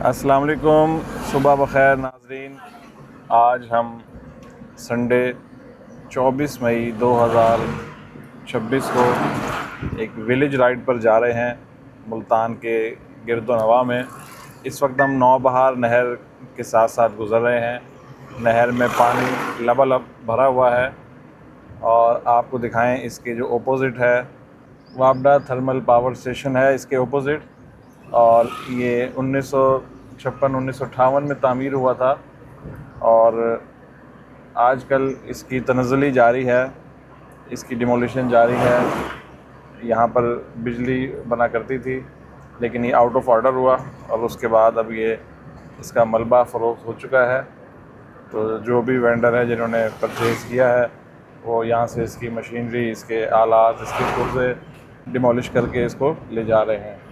अस्सलाम वालेकुम, सुबह बख़ैर नाज़रीन। आज हम संडे 24 मई 2026 को एक विलेज राइड पर जा रहे हैं मुल्तान के गिरदोनवा में। इस वक्त हम नौबहार नहर के साथ साथ गुज़र रहे हैं। नहर में पानी लबालब भरा हुआ है और आपको दिखाएं इसके जो ओपोज़िट है वापडा थर्मल पावर स्टेशन है इसके ओपोज़िट। और ये 1956-1958 में तामीर हुआ था और आजकल इसकी तनज़्ज़ुली जारी है, इसकी डिमोलिशन जारी है। यहाँ पर बिजली बना करती थी लेकिन ये आउट ऑफ ऑर्डर हुआ और उसके बाद अब ये इसका मलबा फ़रोख्त हो चुका है। तो जो भी वेंडर है जिन्होंने परचेज़ किया है वो यहाँ से इसकी मशीनरी, इसके आलात, इसके पुर्ज़े डिमोलिश करके इसको ले जा रहे हैं।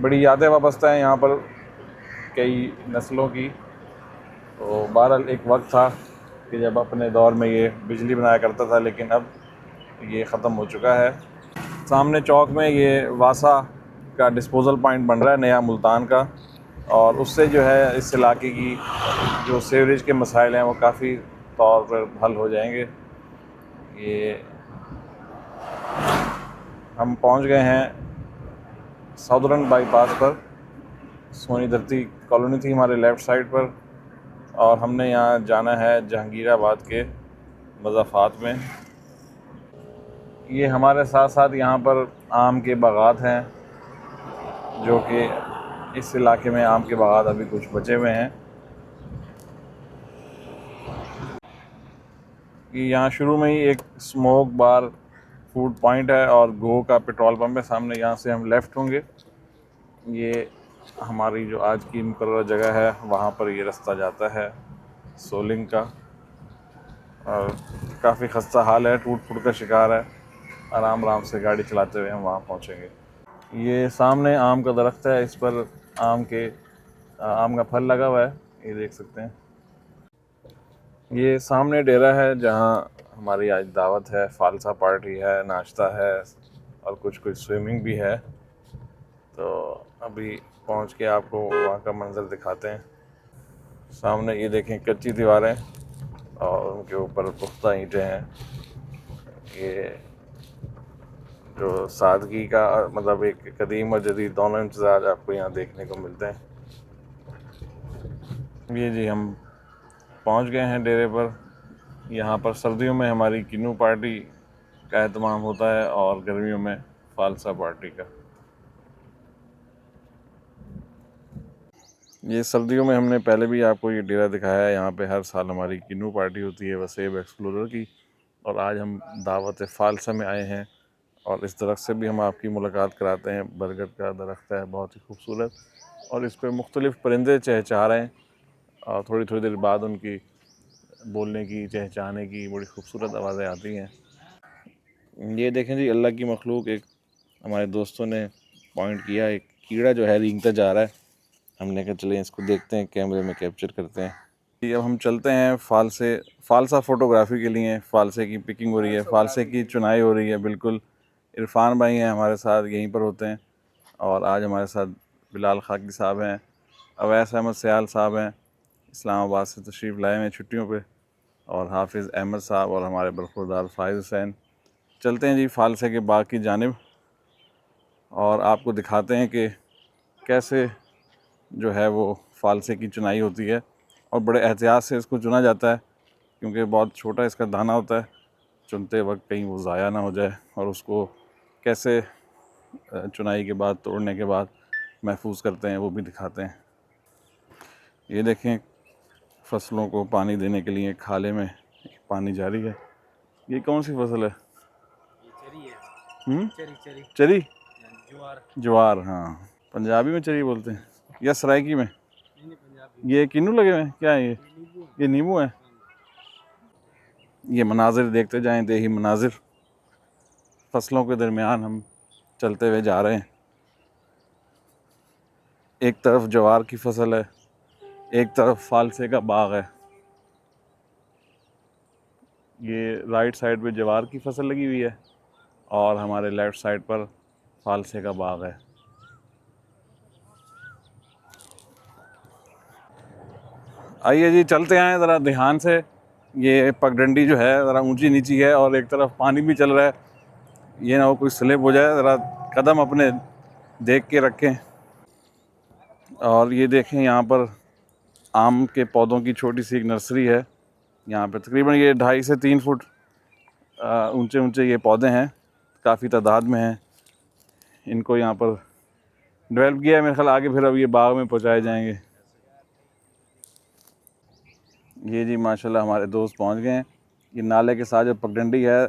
बड़ी यादें वाबस्ता हैं यहाँ पर कई नस्लों की। तो बहरहाल एक वक्त था कि जब अपने दौर में ये बिजली बनाया करता था लेकिन अब ये ख़त्म हो चुका है। सामने चौक में ये वासा का डिस्पोज़ल पॉइंट बन रहा है नया मुल्तान का, और उससे जो है इस इलाके की जो सीवरेज के मसाइल हैं वो काफ़ी तौर पर हल हो जाएंगे। ये हम पहुंच गए हैं साउदर्न बाईपास पर। सोनी धरती कॉलोनी थी हमारे लेफ़्ट साइड पर और हमने यहाँ जाना है जहांगीराबाद के मज़ाफ़ात में। ये हमारे साथ साथ यहाँ पर आम के बागात हैं, जो कि इस इलाके में आम के बागात अभी कुछ बचे हुए हैं। कि यहाँ शुरू में ही एक स्मोक बार फूड पॉइंट है और गो का पेट्रोल पंप है सामने। यहाँ से हम लेफ़्ट होंगे। ये हमारी जो आज की मुकर्रर जगह है वहाँ पर ये रास्ता जाता है सोलिंग का, और काफ़ी खस्ता हाल है, टूट फूट का शिकार है। आराम आराम से गाड़ी चलाते हुए हम वहाँ पहुँचेंगे। ये सामने आम का दरख्त है, इस पर आम का फल लगा हुआ है, ये देख सकते हैं। ये सामने डेरा है जहाँ हमारी आज दावत है, फालसा पार्टी है, नाश्ता है और कुछ स्विमिंग भी है। तो अभी पहुँच के आपको वहाँ का मंज़र दिखाते हैं। सामने ये देखें कच्ची दीवारें और उनके ऊपर पुख्ता ईंटें हैं। ये जो सादगी का मतलब एक कदीम और जदीद दोनों इम्तिज़ाज आपको यहाँ देखने को मिलते हैं। ये जी हम पहुँच गए हैं डेरे पर। यहाँ पर सर्दियों में हमारी किन्नू पार्टी का एहतमाम होता है और गर्मियों में फालसा पार्टी का। ये सर्दियों में हमने पहले भी आपको ये डेरा दिखाया है। यहाँ पे हर साल हमारी किन्नू पार्टी होती है वसेब एक्सप्लोरर की, और आज हम दावत फालसा में आए हैं और इस दरख्त से भी हम आपकी मुलाकात कराते हैं। बरगद का दरख्त है, बहुत ही खूबसूरत, और इस पर मुख्तलिफ़ परिंदे चहचहा रहे हैं और थोड़ी थोड़ी देर बाद उनकी बोलने की, चहचहाने की बड़ी खूबसूरत आवाज़ें आती हैं। ये देखें जी, अल्लाह की मखलूक एक हमारे दोस्तों ने पॉइंट किया, एक कीड़ा जो है रेंगता जा रहा है। हमने कहा चलिए इसको देखते हैं, कैमरे में कैप्चर करते हैं। अब हम चलते हैं फालसा फ़ोटोग्राफ़ी के लिए। फ़ालसे की पिकिंग हो रही है, फ़ालसे की चुनाई हो रही है। बिल्कुल इरफान भाई हैं हमारे साथ, यहीं पर होते हैं, और आज हमारे साथ बिलाल खाकी साहब हैं, अवैस अहमद सयाल साहब हैं, इस्लामाबाद से तशरीफ़ लाए हैं छुट्टियों पे, और हाफिज़ अहमद साहब और हमारे बरखुरदार फ़ाइज़ हुसैन। चलते हैं जी फ़ालसे के बाग की जानिब और आपको दिखाते हैं कि कैसे जो है वो फ़ालसे की चुनाई होती है, और बड़े एहतियात से इसको चुना जाता है क्योंकि बहुत छोटा इसका दाना होता है। चुनते वक्त कहीं वो ज़ाया ना हो जाए, और उसको कैसे चुनाई के बाद, तोड़ने के बाद महफूज करते हैं वो भी दिखाते हैं। ये देखें, फसलों को पानी देने के लिए खाले में पानी जारी है। ये कौन सी फसल है? चरी है। चरी चरी, ज्वार। ज्वार, हाँ पंजाबी में चरी बोलते हैं या सराइकी में। नहीं पंजाबी। ये किन्नू लगे हुए हैं, क्या है ये नींबू है। ये मनाजिर देखते जाएं, देही मनाजिर। फसलों के दरमियान हम चलते हुए जा रहे हैं। एक तरफ ज्वार की फसल है, एक तरफ फालसे का बाग है। ये राइट साइड पे ज्वार की फसल लगी हुई है और हमारे लेफ़्ट साइड पर फालसे का बाग है। आइए जी चलते आए ज़रा ध्यान से। ये पगडंडी जो है ज़रा ऊंची नीची है और एक तरफ पानी भी चल रहा है, ये ना हो कोई स्लिप हो जाए, ज़रा कदम अपने देख के रखें। और ये देखें यहाँ पर आम के पौधों की छोटी सी एक नर्सरी है। यहाँ पे तकरीबन ये 2.5 से 3 फुट ऊंचे ऊंचे ये पौधे हैं, काफ़ी तादाद में हैं। इनको यहाँ पर डेवलप किया है मेरे ख्याल, आगे फिर अब ये बाग में पहुँचाए जाएंगे। ये जी माशाल्लाह हमारे दोस्त पहुँच गए हैं। ये नाले के साथ जो पगडंडी है,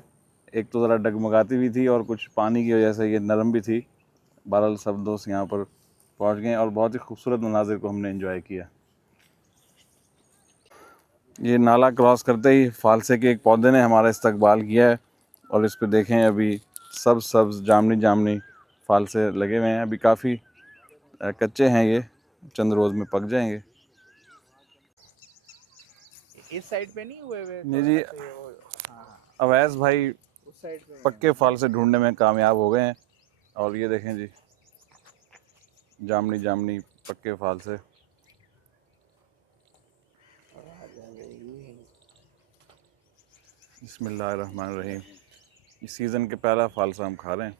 एक तो ज़रा डगमगाती भी थी और कुछ पानी की वजह से ये नरम भी थी। बहरहाल सब दोस्त यहाँ पर पहुँच गए और बहुत ही खूबसूरत मनाजिर को हमने एंजॉय किया। ये नाला क्रॉस करते ही फालसे के एक पौधे ने हमारा इस्तकबाल किया है और इस पे देखें अभी सब्ज़ जामनी जामनी फालसे लगे हुए हैं। अभी काफ़ी कच्चे हैं, ये चंद रोज़ में पक जाएंगे। इस साइड पे नहीं हुए हुए नहीं जी, हाँ अवैस भाई उस साइड पे पक्के फालसे ढूंढने में कामयाब हो गए हैं। और ये देखें जी जामनी जामनी पक्के फालसे। बिस्मिल्लाहिर्रहमानिर्रहीम। इस सीज़न के पहला फालसा हम खा रहे हैं।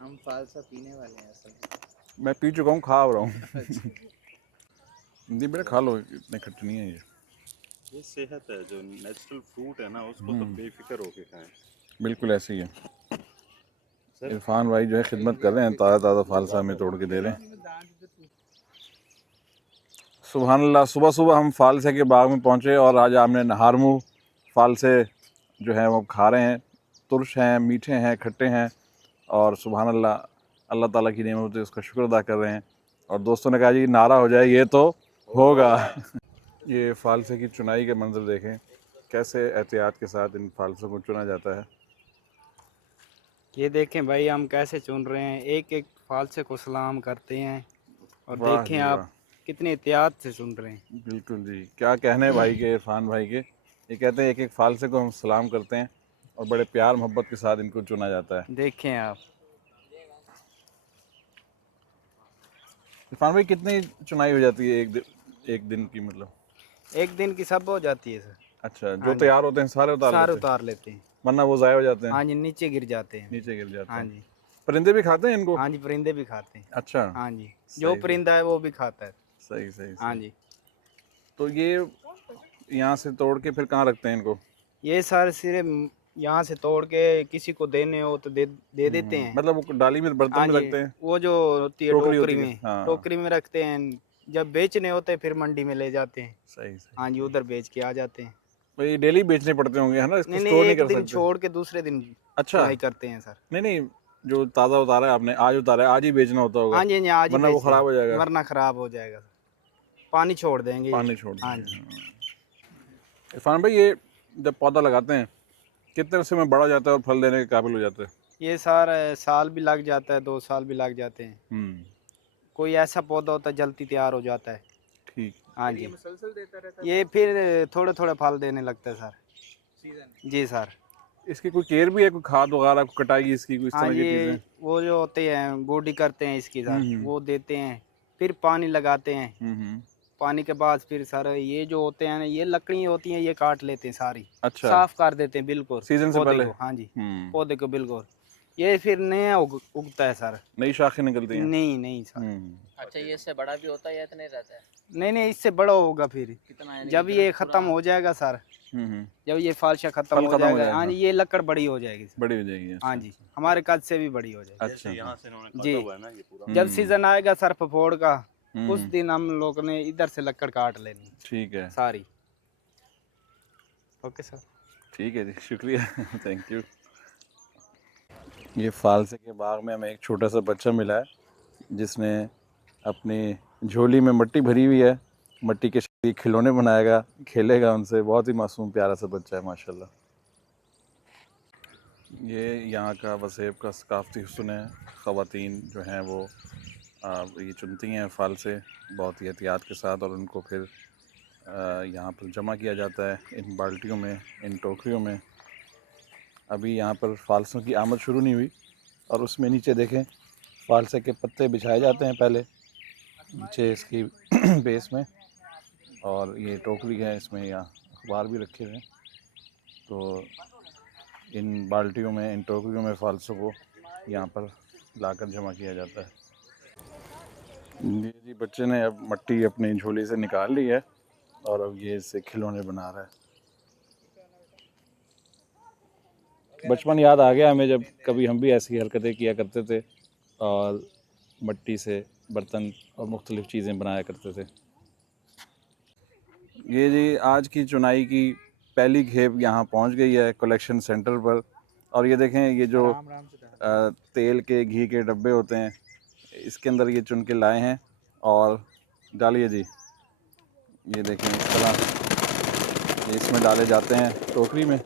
हम फालसा पीने वाले हैं असल मैं पी चुका हूँ, खा रहा हूँ। जी बेटा खा लो, इतने खट्टे नहीं है ये सेहत है, जो नेचुरल फ्रूट है ना उसको तो बेफिक्र होके खाएं। बिल्कुल ऐसे ही है। इरफान भाई जो है खिदमत कर रहे हैं, ताज़ा ताज़ा फालसा हमें तोड़ के दे रहे हैं। सुभान अल्लाह। सुबह सुबह हम फालसे के बाग में पहुँचे और आज हमने नहारमू फालसे जो हैं वो खा रहे हैं। तुर्श हैं, मीठे हैं, खट्टे हैं और सुभान अल्लाह, अल्लाह ताला की नेमत है, उसका शुक्र अदा कर रहे हैं। और दोस्तों ने कहा जी नारा हो जाए ये तो होगा। ये फालसे की चुनाई के मंजर देखें, कैसे एहतियात के साथ इन फालसों को चुना जाता है। ये देखें भाई हम कैसे चुन रहे हैं, एक एक फालसे को सलाम करते हैं और वाह देखें जी आप वाह, कितने एहतियात से चुन रहे हैं। बिल्कुल जी। क्या कहने भाई के, इरफान भाई के। ये कहते हैं एक एक फालसे को हम सलाम करते हैं और बड़े प्यार मोहब्बत के साथ इनको चुना जाता है। देखें आप इरफान भाई कितनी चुनाई हो जाती है एक दिन की, मतलब? एक दिन की सब हो जाती है सर। अच्छा, जो हाँ जी, तैयार होते हैं सारे उतार सारे लेते हैं, उतार लेते हैं। वरना वो ज़ाय हो जाते हैं, हाँ जी, नीचे गिर जाते हैं। नीचे गिर जाते हाँ हैं। जी, परिंदे भी खाते हैं इनको? हाँ जी, परिंदे भी खाते हैं। अच्छा, हाँ जी, जो सही परिंदा है वो भी खाता है। सही सही हाँ सही। जी, तो ये यहाँ से तोड़ के फिर कहाँ रखते हैं इनको? ये सर सिर्फ यहाँ से तोड़ के किसी को देने हो तो दे देते हैं। मतलब वो डाली में, बर्तन हाँ में जी, रखते हैं? वो जो होती है टोकरी होती है, हाँ। टोकरी में रखते हैं। जब बेचने होते हैं फिर मंडी में ले जाते हैं। सही सही। हाँ जी, उधर बेच के आ जाते हैं। भाई डेली बेचने पड़ते होंगे है ना, इसको नहीं नहीं, स्टोर नहीं एक कर दिन सकते? छोड़ के दूसरे दिन अच्छा, चुनाई करते हैं सर। नहीं नहीं, जो ताज़ा उतारा है आपने, आज उतारा है, आज ही बेचना होता होगा, हाँ जी, हाँ जी, आज ही वरना वो बेचते ख़राब हो हैं, जाएगा। वरना खराब हो जाएगा। पानी छोड़ देंगे। पानी छोड़ हाँ देंगे, जी, हाँ। इरफान भाई ये जब पौधा लगाते हैं कितने अरसे में बड़ा जाता है और फल देने के काबिल हो जाता है? ये सर साल भी लग जाता है, 2 साल भी लग जाते हैं। हम्म, कोई ऐसा पौधा होता है जल्दी तैयार हो जाता है। ठीक। हाँ जी, मुसलसल देता रहता है। ये फिर थोड़े थोड़े फल देने लगता है सर। सीजन जी सर। इसकी कोई केयर भी है, कोई खाद वगैरह, कोई कटाई इसकी, कोई इस हाँ तरह की चीज़ें? जी, वो जो होते हैं गोडी करते हैं इसकी सर, हम्म वो देते हैं। फिर पानी लगाते हैं। हम्म। पानी के बाद फिर सर ये जो होते हैं ना, ये लकड़ी होती हैं, ये काट लेते हैं सारी। अच्छा, साफ कर देते हैं बिल्कुल सीजन से पौधे पहले? को। हाँ जी, हम्म, पौधे को बिल्कुल। ये फिर नया उगता है सर। नई शाखें निकलती हैं। नहीं नहीं सर। हम्म, अच्छा, ये इससे बड़ा भी होता है या इतना ही रहता है? नहीं नहीं, इससे बड़ा होगा फिर कितना यानी जब कि ये दरख्त खत्म हो जाएगा सर। हम्म। जब ये फालशा खत्म फल हो खत्म हो जाएगा, हाँ जाएगा, जी, ये लकड़ बड़ी हो जाएगी सर। बड़ी हो जाएगी। हाँ अच्छा जी, हमारे कद से भी बड़ी हो जाएगी। अच्छा। यहाँ से इन्होंने जी। काटा हुआ है ना ये पूरा। जब सीजन आएगा सर फफोड़ का, उस हम्म, दिन हम लोग ने इधर से लकड़ काट लेनी ठीक है, सारी। Okay sir. ठीक है जी, शुक्रिया। Thank you. ये फालसे के बाग में हमें एक छोटा सा बच्चा मिला है जिसने अपनी झोली में मिट्टी भरी हुई है, मिट्टी के शरीर खिलौने बनाएगा, खेलेगा उनसे। बहुत ही मासूम प्यारा सा बच्चा है माशाल्लाह। ये यहाँ का वसेब का सकाफ़ती हुस्न है। ख़वातीन जो हैं वो ये चुनती हैं फल से बहुत ही एहतियात के साथ और उनको फिर यहाँ पर जमा किया जाता है इन बाल्टियों में, इन टोकरियों में। अभी यहाँ पर फालसों की आमद शुरू नहीं हुई और उसमें नीचे देखें फालसे के पत्ते बिछाए जाते हैं पहले, नीचे इसकी बेस में, और ये टोकरी है, इसमें या अखबार भी रखे हुए हैं। तो इन बाल्टियों में, इन टोकरियों में फालसों को यहाँ पर लाकर जमा किया जाता है। जी बच्चे ने अब मट्टी अपनी झोली से निकाल ली है और अब ये इससे खिलौने बना रहा है। बचपन याद आ गया हमें, जब कभी हम भी ऐसी हरकतें किया करते थे और मट्टी से बर्तन और मुख्तलिफ़ चीज़ें बनाया करते थे। ये जी आज की चुनाई की पहली खेप यहाँ पहुँच गई है कलेक्शन सेंटर पर। और ये देखें, ये जो तेल के, घी के डब्बे होते हैं, इसके अंदर ये चुन के लाए हैं और डालिए जी। ये देखें, इस तरह ये इसमें डाले जाते हैं टोकरी में।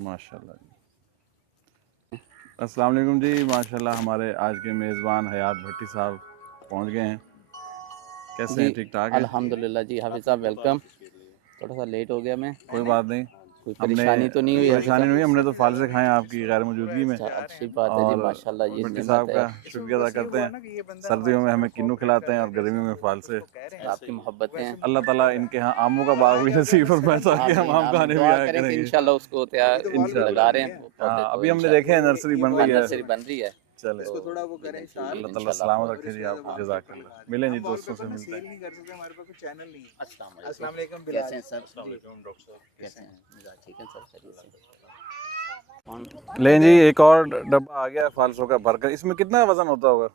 माशाल्लाह जी। अस्सलाम वालेकुम जी। माशाल्लाह हमारे आज के मेज़बान हयात भट्टी साहब पहुंच गए हैं। कैसे हैं? ठीक ठाक हैं? अल्हम्दुलिल्लाह जी। हाफिज़ साहब वेलकम। थोड़ा सा लेट हो गया मैं। कोई बात नहीं, कोई हमने परेशानी तो नहीं हुई? परेशानी नहीं हुई, हमने तो फालसे खाए आपकी गैर मौजूदगी में। अच्छा, अच्छी बात है जी, और माशाल्लाह ये भट्टी नेमत साहब है। का शुक्रिया अदा करते हैं। सर्दियों में हमें किन्नू खिलाते हैं और गर्मियों में फालसे। आपकी मोहब्बतें हैं। अल्लाह ताला इनके यहाँ आमों का बाग भी नसीब फरमाए ताकि हम आम खाने भी दुआ आया करें कि करेंगे इंशाल्लाह उसको तैयार इंशाल्लाह। लगा रहे हैं पौधे हाँ, तो अभी हमने इंशाल्लाह। देखे हैं नर्सरी बन रही है। नर्सरी बन रही है। चले, तो थोड़ा वो करें अल्लाह ताला इंशाल्लाह सलामत बहुत- रखे जी आपको। जज़ाकल्लाह। मिलें जी, दोस्तों से मिलते हैं। नहीं कर सकते, हमारे पास कोई चैनल नहीं है। अस्सलाम अस्सलाम वालेकुम। वालेकुम कैसे हैं बिलाल। सर? कैसे हैं? मिजाज ठीक है सब? खैरियत से? लें जी, एक और डब्बा आ गया है फालसों का भरकर। इसमें कितना वजन होता होगा?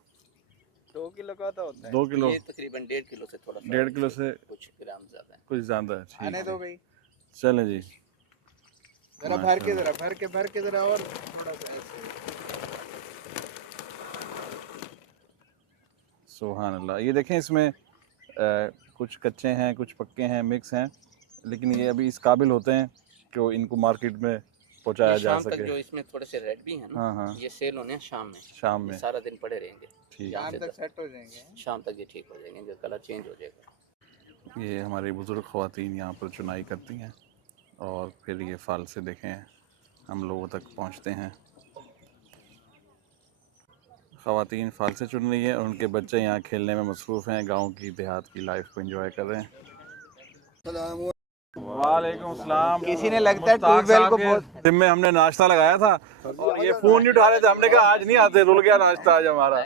2 किलो का तो होता है। 2 किलो? ये तकरीबन 1.5 किलो से थोड़ा सा 1.5 किलो से कुछ ग्राम ज़्यादा है। कुछ ज़्यादा है। ठीक आने दो है, भाई, चलें जी। जरा भर के जरा और थोड़ा सा ऐसे। सुभान अल्लाह। ये देखें, इसमें कुछ कच्चे हैं, कुछ पक्के हैं, मिक्स हैं, लेकिन ये अभी इस काबिल होते हैं कि इनको मार्केट में पहुंचाया ये जा शाम तक सके। जो इसमें थोड़े से रेड भी हैं ना, हाँ हाँ, ये सेल होने हैं शाम में। शाम ये में। सारा दिन पड़े रहेंगे। ठीक यहाँ है। से शाम तक सेट हो जाएंगे। शाम तक ये ठीक हो जाएंगे, इनका कलर चेंज हो जाएगा। ये हमारी बुज़ुर्ग ख़वातीन यहाँ पर चुनाई करती हैं और फिर ये फाल से देखें हम लोगों तक पहुँचते हैं। ख़वातीन फाल से चुन रही है और उनके बच्चे यहाँ खेलने में मसरूफ़ हैं, गाँव की, देहात की लाइफ को एंजॉय कर रहे हैं। वालेकुम सलाम। किसी ने लगता है मुश्ताक ट्यूबवेल को साहब बहुत के दिन में हमने नाश्ता लगाया था और ये फ़ोन नहीं उठा रहे थे। हमने कहा आज नहीं आते, रुल गया नाश्ता आज हमारा।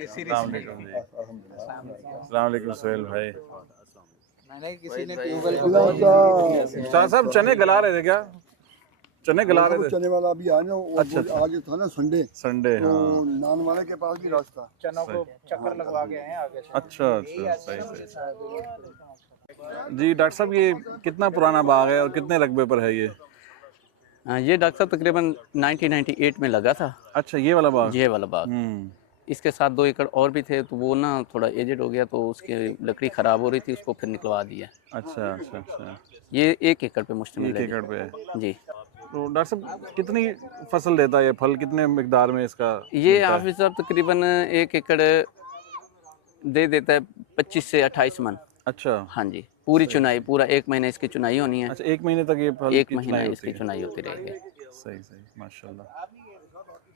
अस्सलाम वालेकुम जी। अस्सलाम वालेकुम सोहेल भाई। मैंने किसी ने ट्यूबवेल को बहुत मुश्ताक साहब चने गला रहे थे क्या? चने गला रहे थे? चने वाला अभी आया ना, वो अच्छा, अच्छा। आज था ना संडे, संडे, तो हाँ। नान वाले के पास भी रास्ता। चनों को चक्कर लगवा के आए हैं आगे से। अच्छा अच्छा, सही सही जी। डॉक्टर साहब, ये कितना पुराना बाग है और कितने रकबे पर है ये? ये डॉक्टर साहब तकरीबन 1998 में लगा था। अच्छा, ये वाला बाग? ये वाला बाग। इसके साथ 2 एकड़ और भी थे, तो वो ना थोड़ा एजेड हो गया, तो उसकी लकड़ी ख़राब हो रही थी, उसको फिर निकलवा दिया। अच्छा अच्छा अच्छा। ये 1 एकड़ पे मुश्तमिल 1 है एकड़ पे है जी। तो डॉक्टर साहब कितनी फसल देता है ये? फल कितने मिकदार में इसका ये मिलता है? हाफिज़ साहब तकरीबन 1 एकड़ दे देता है 25 से 28 मन। अच्छा। हाँ जी, पूरी चुनाई, पूरा 1 महीना इसकी चुनाई होनी है। अच्छा, 1 महीने तक ये फल 1 की महीना चुनाई इसकी होती है? चुनाई होती रहेगी। सही सही, माशाल्लाह।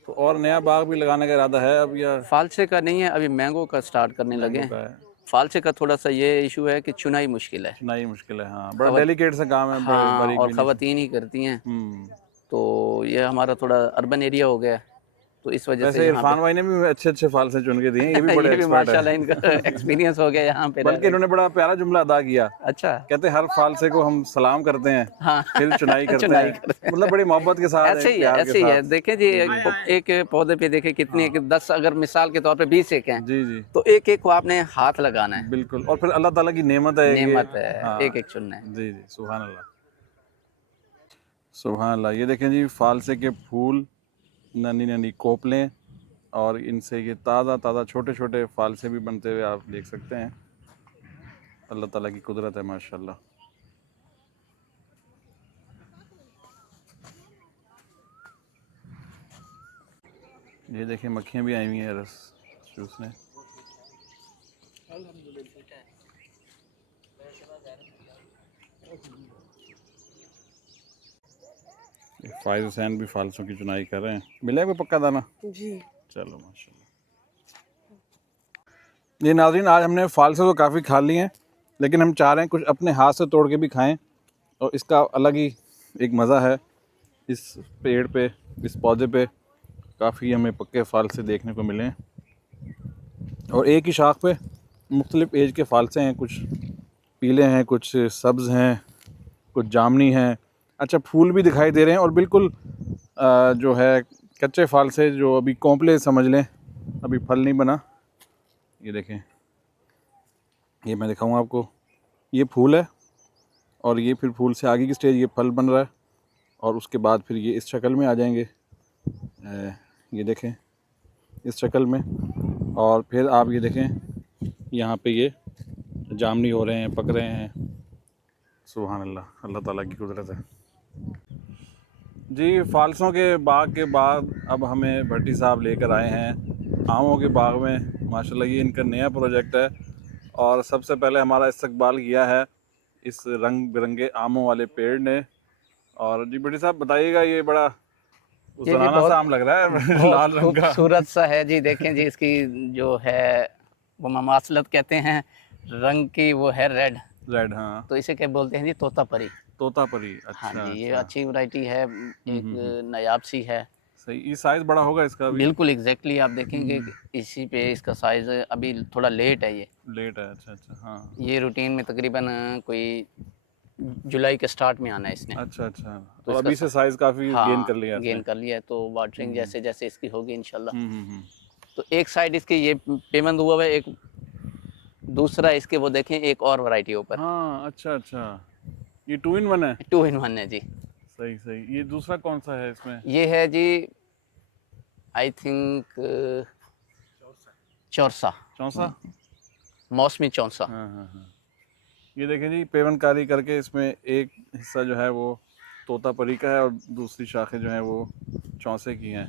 तो और नया बाग भी लगाने का इरादा है अब, या फालसे का नहीं है, अभी मैंगो का स्टार्ट करने लगे मैंगो का हैं। है? फालसे का थोड़ा सा ये इशू है कि चुनाई मुश्किल है। चुनाई मुश्किल है, हाँ। बड़ा डेलिकेट सा काम है, हाँ, बारीक और भी नहीं। ख़वातीन ही करती हैं, तो ये हमारा थोड़ा अर्बन एरिया हो गया है, तो इस वजह से वैसे यहाँ इरफान भाई ने भी अच्छे अच्छे फाल से चुन के दिए हैं, ये भी बड़े ये भी एक्सपर्ट है। माशाल्लाह इनका एक्सपीरियंस हो गया यहाँ पे। बल्कि इन्होंने बड़ा प्यारा जुमला अदा किया। अच्छा, कहते हर फालसे को हम सलाम करते हैं, हाँ। फिर चुनाई करते चुनाई हैं। करते हैं। मतलब बड़ी मोहब्बत के साथ, ऐसे ही है, प्यार के ऐसे ही है। साथ। देखें जी, एक पौधे पे देखें कितने, 10 अगर मिसाल के तौर पे 20 एक हैं, जी जी, तो एक एक को आपने हाथ लगाना है। बिल्कुल। और फिर अल्लाह ताला की नेमत है ये। नेमत है, हाँ, एक एक चुनना है। जी जी, सुभान अल्लाह सुभान अल्लाह। ये देखें जी, फालसे के फूल, नन्ही नन्ही कोपलें, और इनसे ये ताज़ा ताज़ा छोटे छोटे फालसे भी बनते हुए आप देख सकते हैं। अल्लाह ताला की कुदरत है, माशाल्लाह। ये देखें, मक्खियाँ भी आई हुई हैं रस चूसने। फाइज हुसैन भी फालसों की चुनाई कर रहे हैं। मिला कोई पक्का दाना? जी। चलो माशाल्लाह। ये नाज़रीन, आज हमने फालसे तो काफ़ी खा लिए हैं, लेकिन हम चाह रहे हैं कुछ अपने हाथ से तोड़ के भी खाएं, और इसका अलग ही एक मज़ा है। इस पेड़ पे, इस पौधे पे काफ़ी हमें पक्के फालसे देखने को मिले हैं, और एक ही शाख पे मुख्तलिफ़ एज के फालसे हैं। कुछ पीले हैं, कुछ सब्ज़ हैं, कुछ जामनी हैं। अच्छा, फूल भी दिखाई दे रहे हैं, और बिल्कुल जो है कच्चे फालसे जो अभी कॉम्प्ले समझ लें, अभी फल नहीं बना। ये देखें, ये मैं दिखाऊंगा आपको। ये फूल है, और ये फिर फूल से आगे की स्टेज ये फल बन रहा है, और उसके बाद फिर ये इस शक्ल में आ जाएंगे। ये देखें इस शक्ल में, और फिर आप ये देखें यहाँ पे ये जामनी हो रहे हैं, पक रहे हैं। सुभान अल्लाह, अल्लाह ताला की कुदरत है जी। फालसों के बाग के बाद अब हमें भट्टी साहब लेकर आए हैं आमों के बाग में। माशाल्लाह ये इनका नया प्रोजेक्ट है, और सबसे पहले हमारा इस्तकबाल किया है इस रंग बिरंगे आमों वाले पेड़ ने। और जी भट्टी साहब बताइएगा, ये बड़ा उजराना सा आम लग रहा है लाल रंग का। खूबसूरत सा है जी। देखें जी, इसकी जो है वो ममासलत कहते हैं, रंग की वो है रेड। रेड, हाँ। तो इसे क्या बोलते हैं जी? तोतापरी। तोतापरी, अच्छा। हाँ जी, ये अच्छा। अच्छी वैरायटी है, एक नायाब सी है। सही, ये साइज़ बड़ा होगा इसका भी? बिल्कुल एग्जैक्टली, आप देखेंगे इसी पे इसका साइज़ अभी थोड़ा लेट है। ये लेट है, अच्छा अच्छा, हाँ। ये रूटीन में तकरीबन कोई जुलाई के स्टार्ट में आना है इसने। अच्छा अच्छा, तो तो अभी से साइज़ काफ़ी गेन कर लिया गेन इसने। कर लिया है। तो वाटरिंग जैसे जैसे इसकी होगी इंशाल्लाह। हम्म। तो एक साइड इसकी ये पेमेंट हुआ है, एक दूसरा इसके वो देखें एक और वैरायटी ऊपर। हाँ, अच्छा अच्छा, ये 2 in 1 है। 2 in 1 है जी। सही सही। ये दूसरा कौन सा है इसमें? ये है जी, आई थिंक चौरसा, चौसा। मौसमी चौसा। हाँ हाँ हाँ। ये देखें जी, पेवनकारी करके इसमें एक हिस्सा जो है वो तोतापरी का है, और दूसरी शाखें जो हैं वो चौसे की हैं।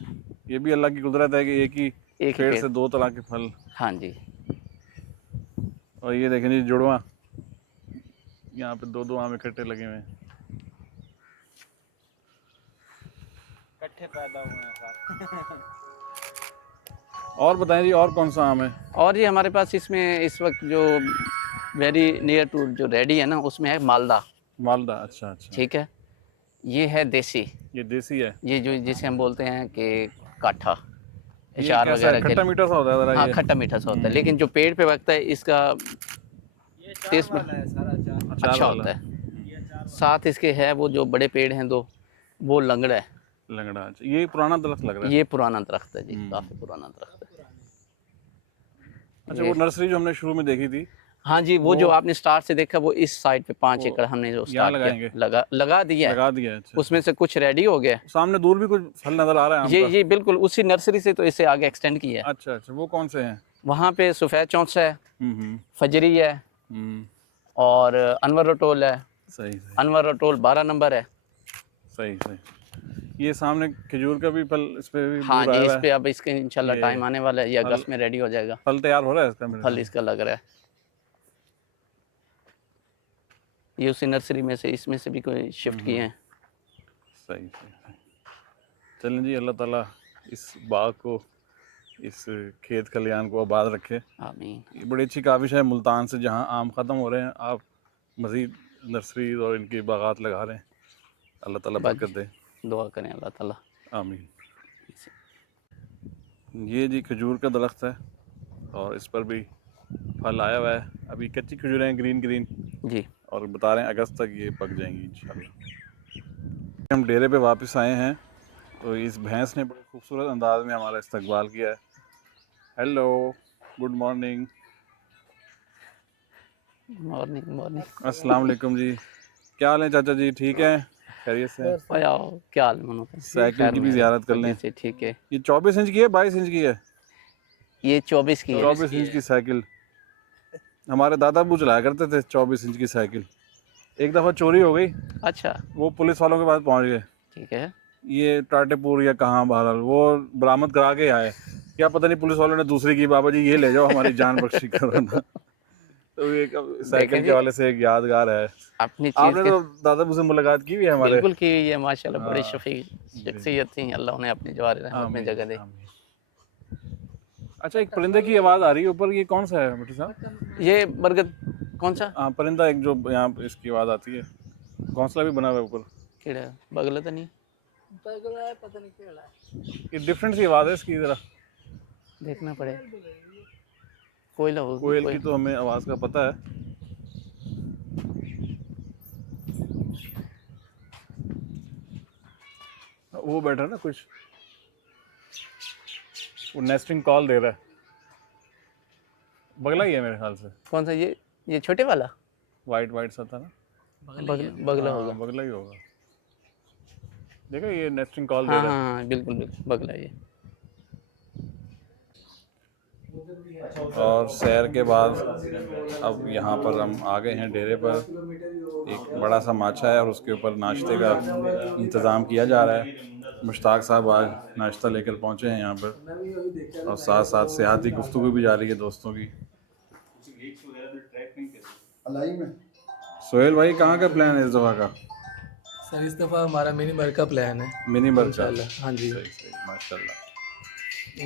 ये भी अल्लाह की कुदरत है कि एक ही पेड़ से 2 तरह के फल। हाँ जी। और ये देखें जी, जुड़वा, यहाँ पे 2 आम इकट्ठे लगे हुए हैं। इकट्ठे पैदा हुए हैं सारे। और बताएं जी, और कौन सा आम है? और ये हमारे पास इसमें इस वक्त जो वेरी नियर टू जो रेडी है ना, उसमें है मालदा। मालदा, अच्छा अच्छा। ठीक है, ये है देसी। ये देसी है। ये जो जिसे हम बोलते हैं कि काठा, ये अचार कैसा है? वगैरह खट्टा मीठा सा होता है ज़रा हाँ, ये? खट्टा मीठा सा होता है, लेकिन जो पेड़ पे पकता है इसका टेस्ट अचार अच्छा वाला। होता है। साथ इसके है वो जो बड़े पेड़ हैं 2, वो लंगड़ा है। लंगड़ा, अच्छा। ये पुराना दरख्त लग रहा है। ये पुराना दरख्त है जी, काफ़ी पुराना दरख्त है। अच्छा, वो नर्सरी जो हमने शुरू में देखी थी। हाँ जी, वो जो आपने स्टार्ट से देखा, वो इस साइड पे 5 एकड़ हमने जो स्टार्ट लगाएंगे? किया, लगा दिया है। लगा दिया है, अच्छा। उसमें से कुछ रेडी हो गया। सामने दूर भी कुछ फल नजर आ रहा है आम का। ये बिल्कुल उसी नर्सरी से तो इसे आगे एक्सटेंड किया है। अच्छा अच्छा, वो कौन से हैं? वहाँ पे सफ़ेद चौंसा है, फजरी है, हम्म। और अनवर रटोल है। सही सही अनवर रटोल 12 नंबर है। सही सही। ये सामने खजूर का भी फल, इस पे भी हाँ बूर जी, आया इस है। पे अब इसके इंशाल्लाह ये टाइम आने वाला है, ये फल- अगस्त में रेडी हो जाएगा। फल तैयार हो रहा है इसका मेरे फल ख्याल इसका लग रहा है। ये उसी नर्सरी में से, इसमें से भी कोई शिफ्ट किए हैं। सही सही सही। चलें जी, अल्लाह ताला इस बाग को, इस खेत खलियान को आबाद रखे। आमीन। ये बड़ी अच्छी काविश है मुल्तान से, जहाँ आम ख़त्म हो रहे हैं, आप मज़ीद नर्सरी और इनकी बागात लगा रहे हैं। अल्लाह ताला बरकत दे। दुआ करें अल्लाह ताला। आमीन। ये जी खजूर का दरख्त है, और इस पर भी फल आया हुआ है। अभी कच्ची खजूरें हैं, ग्रीन ग्रीन, जी। और बता रहे हैं अगस्त तक ये पक जाएंगी इंशाल्लाह। हम डेरे पे वापस आए हैं, तो इस भैंस ने बड़े खूबसूरत अंदाज में हमारा इस्तकबाल किया है। Hello, good morning. Morning morning. अस्सलाम वालेकुम जी, क्या हाल है चाचा जी? ठीक है, खैरियत से? आओ, क्या हाल मनो? साइकिल की भी ज़ियारत कर लें। ठीक है। ये 24 इंच की है, 22 इंच की है? ये 24 की है। 24 इंच की साइकिल हमारे दादा अब्बू चलाया करते थे। 24 इंच की साइकिल एक दफ़ा चोरी हो गई, अच्छा, वो पुलिस वालों के पास पहुंच गए। ठीक है। ये टाटेपुर या कहाँ, बहरहाल वो बरामद करा के आए। क्या पता नहीं पुलिस वालों ने दूसरी की, बाबा जी ये ले जाओ, हमारी जान बख्शी करो ना। तो एक देखें साइकिल के जी, हवाले से एक यादगार है। अपनी चीज़ आपने के तो दादा से मुलाकात की भी है हमारे। बिल्कुल की हुई है माशाल्लाह, बड़ी हाँ, शख्सियत थी, अल्लाह उन्हें अपनी जवार रहमत में आमीन जगह दे। आमीन। अच्छा, एक परिंदे की आवाज़ आ रही है ऊपर, ये कौन सा है भट्टी साहब? ये बरगद कौन सा हाँ, परिंदा एक जो यहाँ पे इसकी आवाज़ आती है, घोंसला भी बना हुआ है ऊपर। कीड़ा बगला तो नहीं, ये डिफरेंट सी आवाज़ है इसकी ज़रा। देखना पड़े, कोयला होगी कोयल की कोई। तो हमें आवाज़ का पता है। वो बैठा है ना कुछ, वो नेस्टिंग कॉल दे रहा है, बगला ही है मेरे ख्याल से। कौन सा ये छोटे वाला वाइट वाइट सा था ना। बगला हाँ, होगा। बगला ही होगा। देखो ये नेस्टिंग कॉल दे हाँ रहा हाँ है। हाँ, बिल्कुल बिल्कुल बगला ये। और सैर के बाद अब यहाँ पर हम आ गए हैं डेरे पर। एक बड़ा सा माछा है और उसके ऊपर नाश्ते का इंतज़ाम किया जा रहा है। मुश्ताक साहब आज नाश्ता लेकर पहुँचे हैं यहाँ पर, और साथ साथ सेहती गुफ्तगू भी जारी है दोस्तों की। अलाई में सोहेल भाई, कहाँ का प्लान है इस दफ़ा का? सर इस दफ़ा हमारा मिनी बर्ग का प्लान है मिनी बर्ग का? इंशाल्लाह। हाँ जी, सही सही, माशाल्लाह।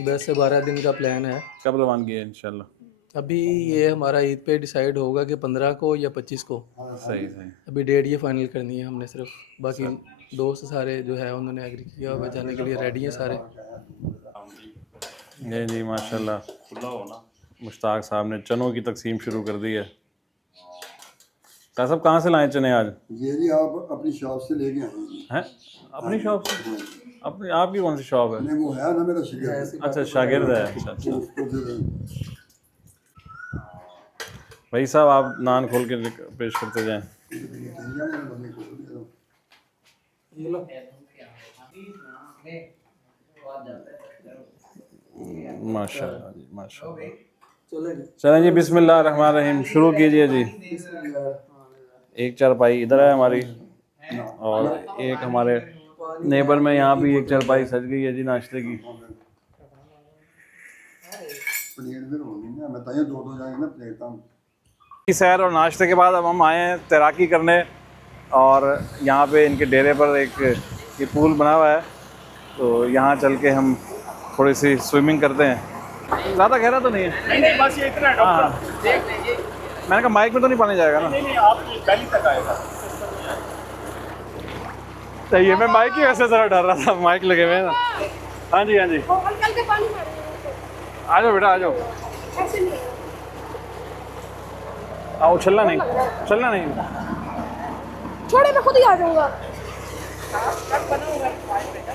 10 से 12 दिन का प्लान है। कब रवानगी है इंशाल्लाह? अभी ये हमारा ईद पे डिसाइड होगा कि 15 को या 25 को। सही सही। अभी डेट ये फाइनल करनी है हमने सिर्फ, बाकी दोस्त सारे जो है उन्होंने एग्री किया हुआ है, जाने के लिए रेडी हैं सारे। जी जी माशाल्लाह। मुश्ताक साहब ने चनों की तकसीम शुरू कर दी है। साहब कहाँ से लाए चने आज? ये जी आप अपनी शॉप से लेके आए हैं। हैं अपनी शॉप से? अपनी आपकी कौन सी शॉप है? नहीं, वो है ना मेरा शिकायत, अच्छा, शागिर्द है। अच्छा अच्छा। उसको फिर भाई साहब आप नान खोल के पेश करते जाएं। माशाल्लाह जी माशाल्लाह। चलें जी, बिस्मिल्लाह रहमान रहीम, शुरू कीजिए जी। एक चारपाई इधर है हमारी, और एक हमारे नेबर में यहाँ भी एक चारपाई सज गई है जी नाश्ते की। प्लेट फिर होगी ना, मैं ताइयों दो जाएंगे ना प्लेट हम। सैर और नाश्ते के बाद अब हम आए हैं तैराकी करने, और यहाँ पे इनके डेरे पर एक ये पूल बना हुआ है, तो यहाँ चल के हम थोड़ी सी स्विमिंग करते हैं। ज़्यादा गहरा तो नहीं है? नहीं बस ये इतना है हाँ, डॉक्टर। मैंने कहा माइक में तो नहीं पानी जाएगा ना? नहीं आपकी बैली तक आएगा। सही है, मैं माइक की वैसे ज़रा डर रहा था, माइक लगे हुए हैं ना। हाँ जी हाँ जी, अंकल के पानी मारेंगे आ जाओ बेटा आ जाओ। ऐसे नहीं आओ, चलना नहीं, चलना नहीं। छोड़े, मैं खुद ही आ जाऊंगा।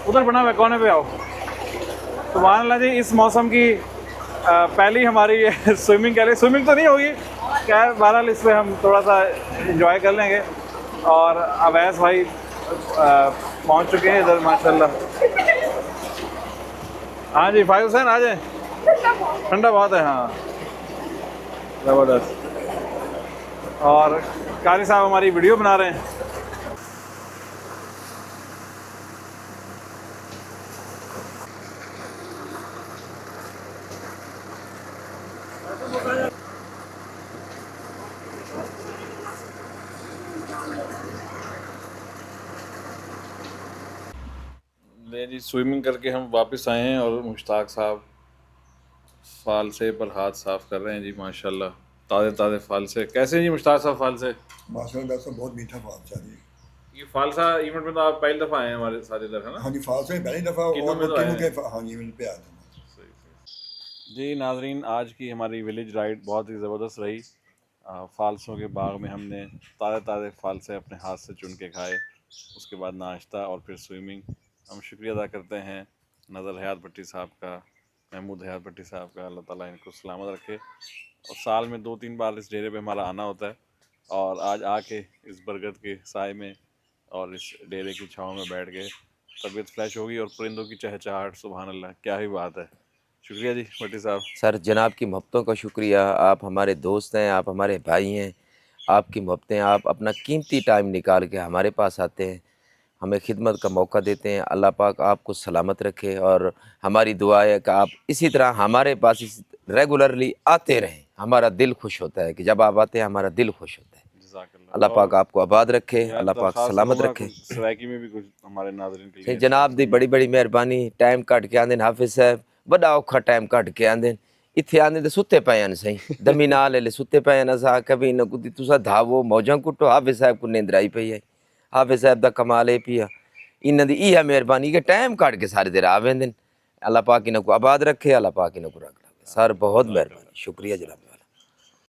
उधर बना हुआ है, कोने पे आओ। सुभान अल्लाह जी, इस मौसम की पहली हमारी ये स्विमिंग के लिए, स्विमिंग तो नहीं होगी खैर, बहरहाल इस पर हम थोड़ा सा इंजॉय कर लेंगे। और अवैस भाई पहुंच चुके हैं इधर माशाल्लाह। हाँ जी भाई हुसैन आ जाए, ठंडा बहुत है। हाँ ज़बरदस्त। और कारी साहब हमारी वीडियो बना रहे हैं। ले जी, स्विमिंग करके हम वापस आए हैं और मुश्ताक साहब फालसे पर हाथ साफ़ कर रहे हैं जी माशाल्लाह। ताज़े ताज़े फालसे। कैसे जी मुश्ताक साहब फालसे? माशाल्लाह से बहुत मीठा फालसा जी। ये फालसा इवेंट में तो आप पहली दफ़ा आए हैं हमारे साथ इधर, है ना? हाँ जी, फालसा पहली दफ़ा किन्नू में तो आए हैं। हाँ जी इवेंट पे आए थे। जी नाजरीन, आज की हमारी विलेज राइड बहुत ही ज़बरदस्त रही। फालसों के बाग में हमने ताज़े ताज़े फालसे अपने हाथ से चुन के खाए, उसके बाद नाश्ता और फिर स्विमिंग। हम शुक्रिया अदा करते हैं नज़र हयात भट्टी साहब का, महमूद हयात भट्टी साहब का, अल्लाह ताला इनको सलामत रखे। और साल में 2-3 बार इस डेरे पे हमारा आना होता है, और आज आके इस बरगद के साए में और इस डेरे की छाँव में बैठ के तबीयत फ्रेश होगी, और परिंदों की चहचहाहट, सुभान अल्लाह, क्या ही बात है। शुक्रिया जी भट्टी साहब। सर जनाब की मोहब्बतों का शुक्रिया। आप हमारे दोस्त हैं, आप हमारे भाई हैं, आपकी मोहब्बतें, आप अपना कीमती टाइम निकाल के हमारे पास आते हैं, हमें खिदमत का मौका देते हैं। अल्लाह पाक आपको सलामत रखे, और हमारी दुआ है कि आप इसी तरह हमारे पास रेगुलरली आते रहें। हमारा दिल खुश होता है कि जब आप आते हैं हमारा दिल खुश होता है। जज़ाकल्लाह। अल्लाह पाक आपको आबाद रखे, यार अल्लाह पाक दरख्वास्त सलामत करूंगा रखे। कुछ सरायकी में भी कुछ हमारे नाज़रीन के ते लिए जनाब दी बड़ी बड़ी मेहरबानी, टाइम कट के आंदे हाफिज साहब, बड़ा औखा टाइम कट के आंदे इत्थे आंदे ते सुते पे हैं सही दमी नाल ले सुते पे हैं असा कभी न कुदी तुसा धावो मौजां कुटो। हाफिज साहब को नींद आई पई है। हाफिज साहब दा कमाल है पिया इन्हां दी इह मेहरबानी कि टाइम कट के सारे देर आवेंदे। अल्लाह पाक इन्हां को आबाद रखे, अल्लाह पाक इन्हां को रख सर बहुत मेहरबानी, शुक्रिया जनाब।